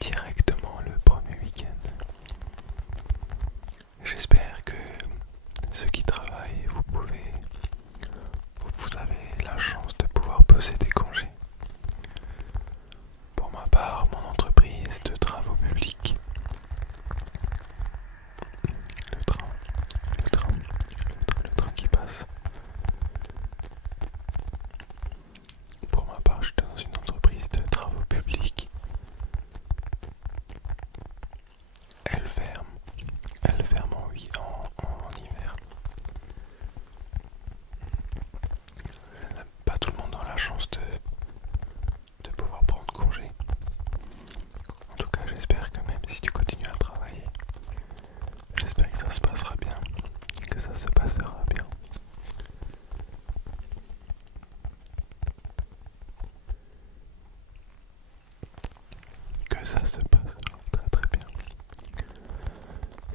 directement le premier week-end. J'espère que ceux qui travaillent, vous avez la chance de pouvoir poser des congés. Pour ma part, mon entreprise de travaux publics, le train, le train qui passe. Pour ma part, j'étais dans une entreprise de travaux publics. Elle ferme, en hiver. Pas tout le monde a la chance de pouvoir prendre congé. En tout cas, j'espère que même si tu continues à travailler, j'espère que ça se passera bien, que ça se passera bien. Que ça se passera très très bien.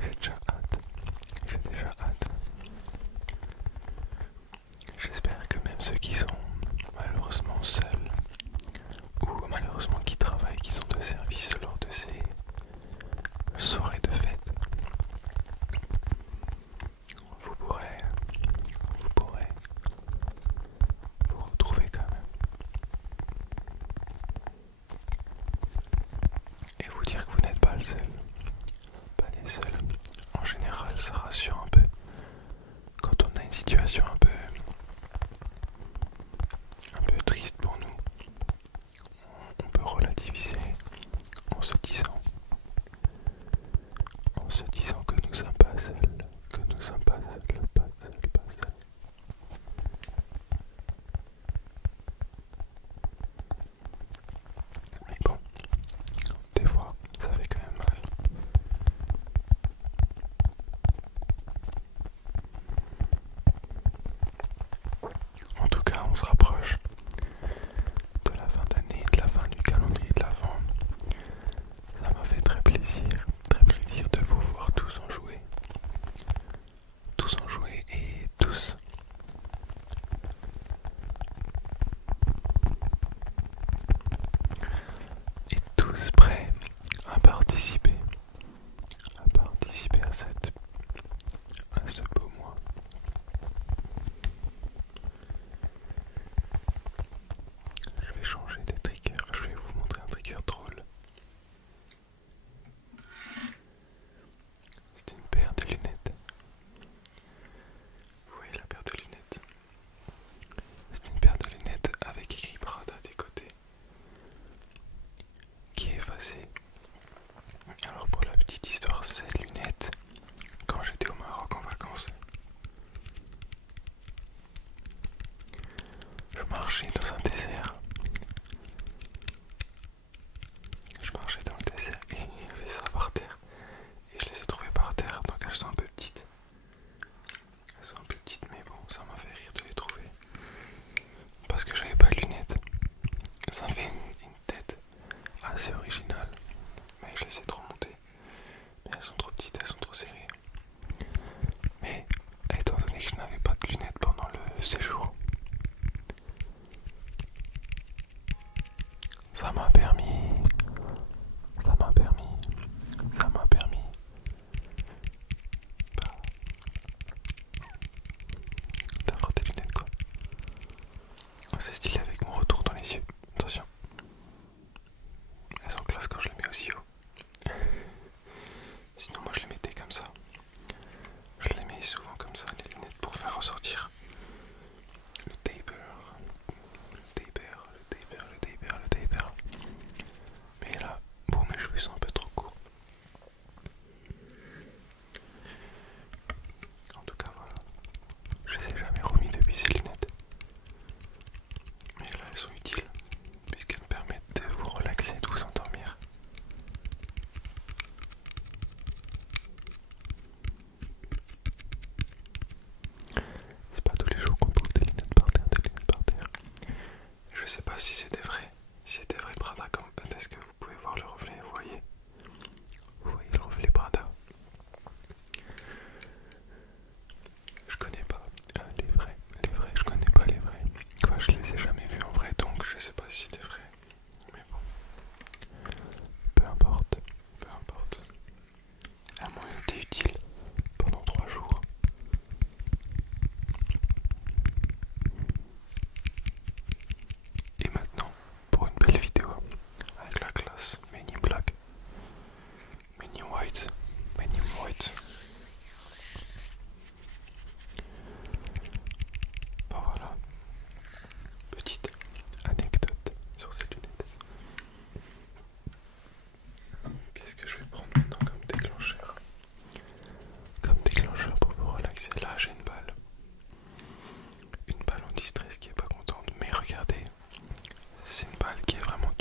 J'ai déjà hâte. J'espère que même ceux qui sont malheureusement seuls ou malheureusement qui travaillent, qui sont de service lors de ces soirées de fête, vous pourrez vous retrouver quand même et vous dire que vous n'êtes pas le seul, pas les seuls. En général, ça rassure un peu quand on a une situation un peu triste pour nous. On peut relativiser en se disant que nous sommes pas seuls, que nous sommes pas seuls, pas seuls, pas seuls. Mais bon, des fois, ça fait quand même mal. En tout cas, on se rapproche de la fin d'année, de la fin du calendrier de l'Avent. Ça m'a fait très plaisir de vous voir tous en jouer et tous prêts à participer à ce beau mois. Je vais changer de trigger, je vais vous montrer un trigger drôle. C'est une paire de lunettes. Vous voyez la paire de lunettes? C'est une paire de lunettes avec écrit Prada du côté, qui est effacée. Alors pour la petite histoire, ces lunettes, quand j'étais au Maroc en vacances, je marchais dans un désert. Et il y avait ça par terre. Et je les ai trouvées par terre, donc elles sont un peu petites. Mais bon, ça m'a fait rire de les trouver. Parce que j'avais pas de lunettes. Ça fait une tête assez originale. Mais je les ai trop montées. Mais elles sont trop petites, elles sont trop serrées. Mais étant donné que je n'avais pas de lunettes pendant le séjour, ça m'a permis bah, d'avoir des lunettes quoi. C'est stylé avec mon retour dans les yeux. Attention. Elles sont classe quand je les mets aussi haut. Sinon moi je les mettais comme ça. Je les mets souvent comme ça, les lunettes, pour faire ressortir le taper.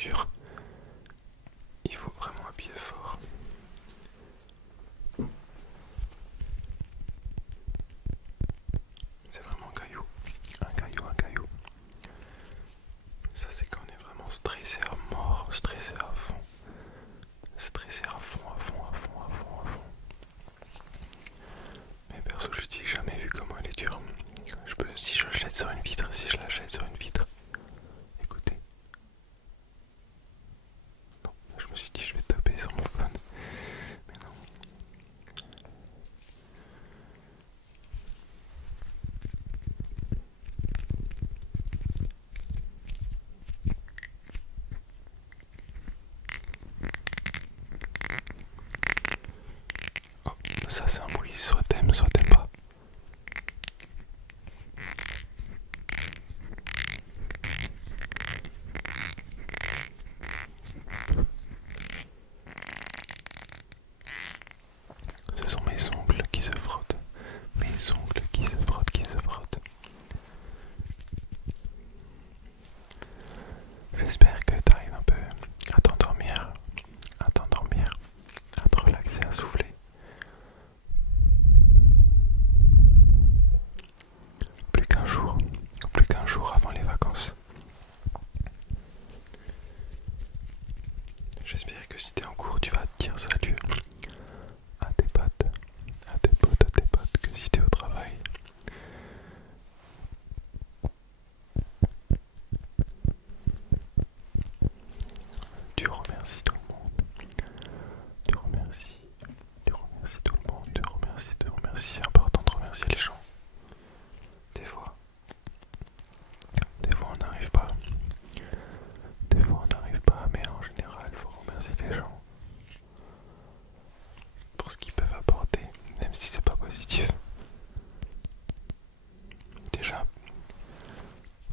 dur, il faut vraiment appuyer fort. C'est vraiment un caillou, un caillou, un caillou. Ça c'est quand on est vraiment stressé à mort, stressé à fond. Stressé à fond, à fond, à fond, à fond, à fond. Mais perso je dis jamais vu comment elle est dure. Si je la jette sur une vitre, si je la jette sur une vitre. Écoutez. Non, je me suis dit je vais taper sur mon phone. Mais non. Oh, ça c'est un bruit, soit t'aimes pas. Ce sont mes ongles qui se frottent. Mes ongles qui se frottent, qui se frottent. J'espère que tu arrives un peu à t'endormir, à te relaxer, à souffler. Plus qu'un jour avant les vacances. J'espère que si t'es en cours, tu vas te dire salut à tes potes, à tes potes, à tes potes, que si t'es au travail. Tu remercies tout le monde. Tu remercies tout le monde. Tu remercies. C'est important de remercier les gens. Des fois on n'arrive pas. Des fois on n'arrive pas, mais en général, il faut remercier les gens pour ce qu'ils peuvent apporter, même si c'est pas positif. Déjà,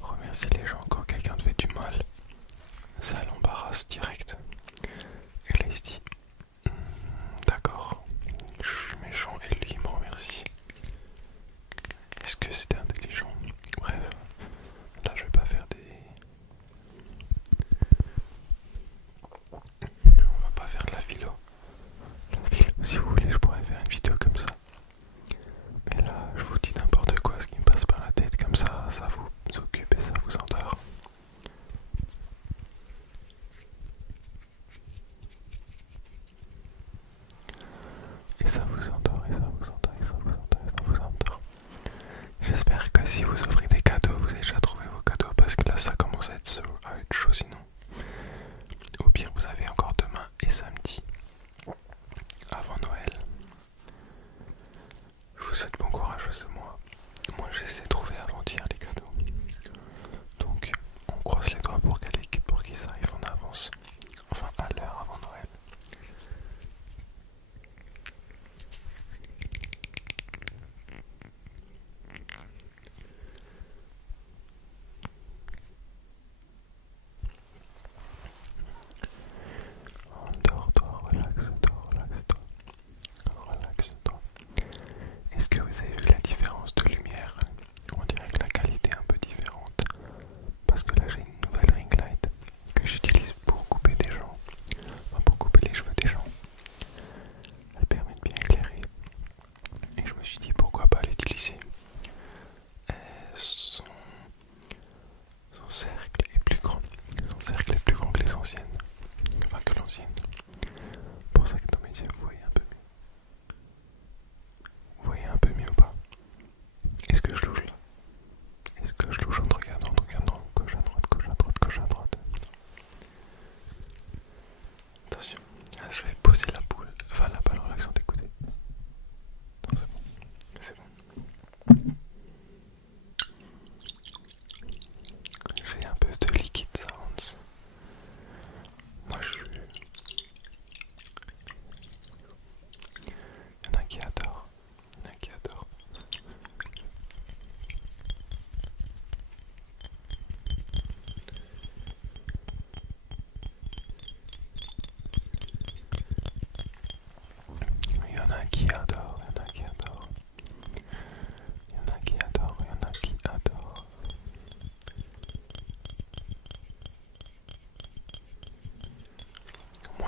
remercier les gens quand quelqu'un te fait du mal, ça l'embarrasse direct. Et là il se dit, d'accord, je suis méchant et lui il me remercie. Est-ce que c'était intelligent? Bref, là je vais pas faire on va pas faire de la philo. Si vous voulez, je pourrais faire une vidéo comme ça. Mais là, je vous dis n'importe quoi, ce qui me passe par la tête, comme ça vous occupe et ça vous endort.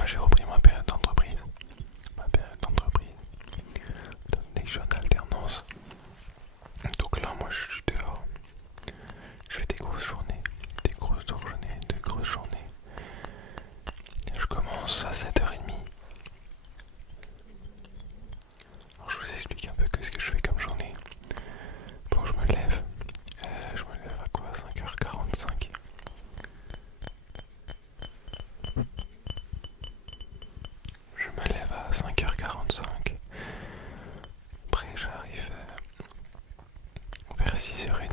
moi j'ai repris ma période d'entreprise. Dès que je suis en alternance. Donc là, moi je suis dehors. Je fais des grosses journées. Je commence à 7h30. Alors je vous explique un peu ce que je fais comme journée. Bon, je me lève à quoi? 5h45. Je me lève à 5h45. Après j'arrive vers 6h30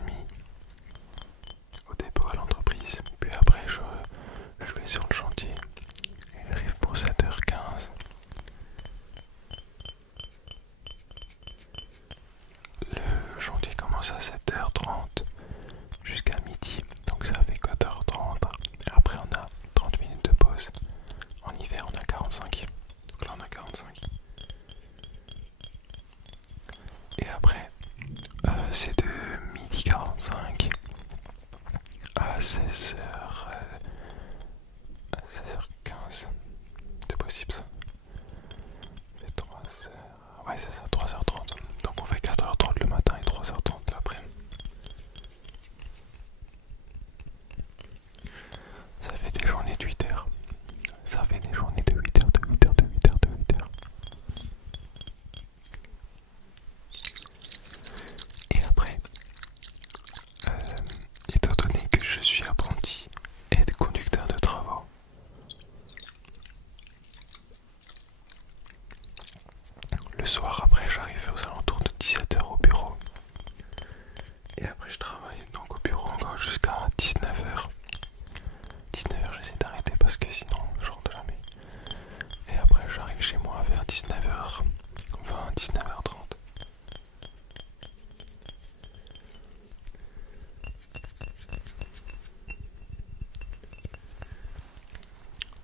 au dépôt à l'entreprise. Puis après je vais sur le chantier. Et j'arrive pour 7h15. Le chantier commence à 7h30 jusqu'à midi. Donc ça fait 4h30. Après on a 30 minutes de pause. En hiver on a 45. Donc là on a 45. Et après c'est de midi 45 à 16h15. C'est possible ça. C'est 3h. Ouais c'est ça, 3h30. Donc on fait 4h30 le matin et 3h30 l'après-midi. Ça fait des journées de 8h. Ça fait des journées de 8h, de 8h, de 8h, de 8h. Et après, étant donné que je suis apprenti et conducteur de travaux, le soir après j'arrive aux alentours de 17h au bureau. Et après je travaille donc au bureau encore jusqu'à 19h. 19h j'essaie d'arrêter parce que sinon je rentre jamais. Et après j'arrive chez moi vers 19h20, 19h30.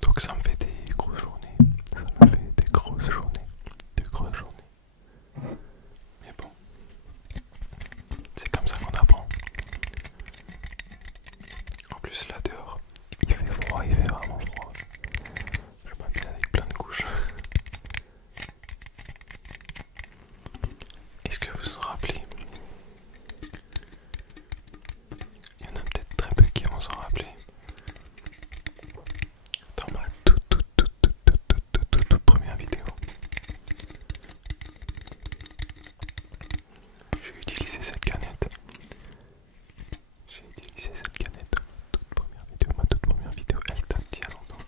Donc ça me fait des grosses journées. De grosses journées. Mais bon, c'est comme ça qu'on apprend. En plus là dehors, il fait froid, il fait vraiment froid. Je m'habille avec plein de couches. Est-ce que vous vous rappelez? Il y en a peut-être très peu qui vont s'en rappeler. Dans ma toute première vidéo, j'ai utilisé cette canette. Ma toute première vidéo, elle date d'il y a longtemps.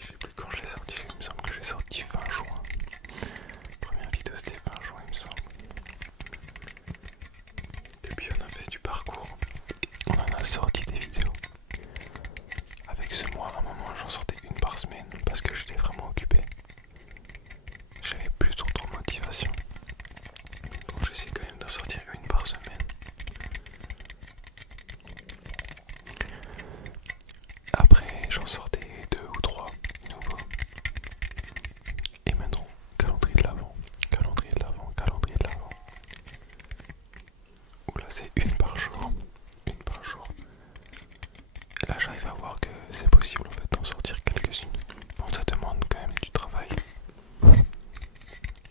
Je sais plus quand je l'ai sortie, il me semble que j'ai sorti fin juin. Première vidéo c'était fin juin, il me semble. Depuis on a fait du parcours, on en a sorti des vidéos. Avec ce mois, à un moment j'en sortais une par semaine parce que j'étais vraiment occupé. J'avais plus trop de motivation. Donc j'essaie quand même d'en sortir une par semaine. Après j'en sortais 2 ou 3 nouveaux. Et maintenant, calendrier de l'avant. Oula, c'est une par jour. Et là j'arrive à voir que c'est possible en fait d'en sortir quelques-unes. Bon, ça demande quand même du travail.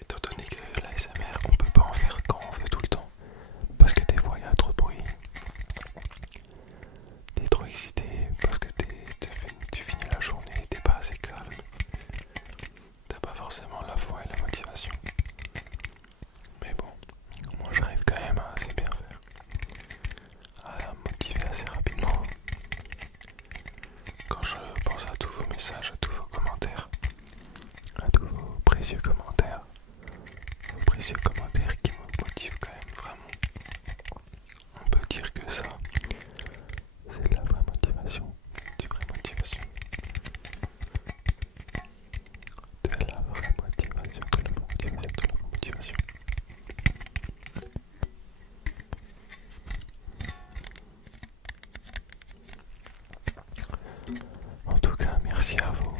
Étant donné que l'ASMR on peut pas en faire quand on fait tout le temps. Parce que des fois il y a trop de bruit. T'es trop excité parce que tu finis la journée et t'es pas assez calme. T'as pas forcément la foi et la motivation. Mais bon, moi j'arrive quand même à assez bien faire. À me motiver assez rapidement. Quand je pense à tous vos messages, à tous vos commentaires, à tous vos précieux commentaires qui me motivent quand même vraiment. On peut dire que ça, c'est de la vraie motivation, de la vraie motivation, En tout cas, merci à vous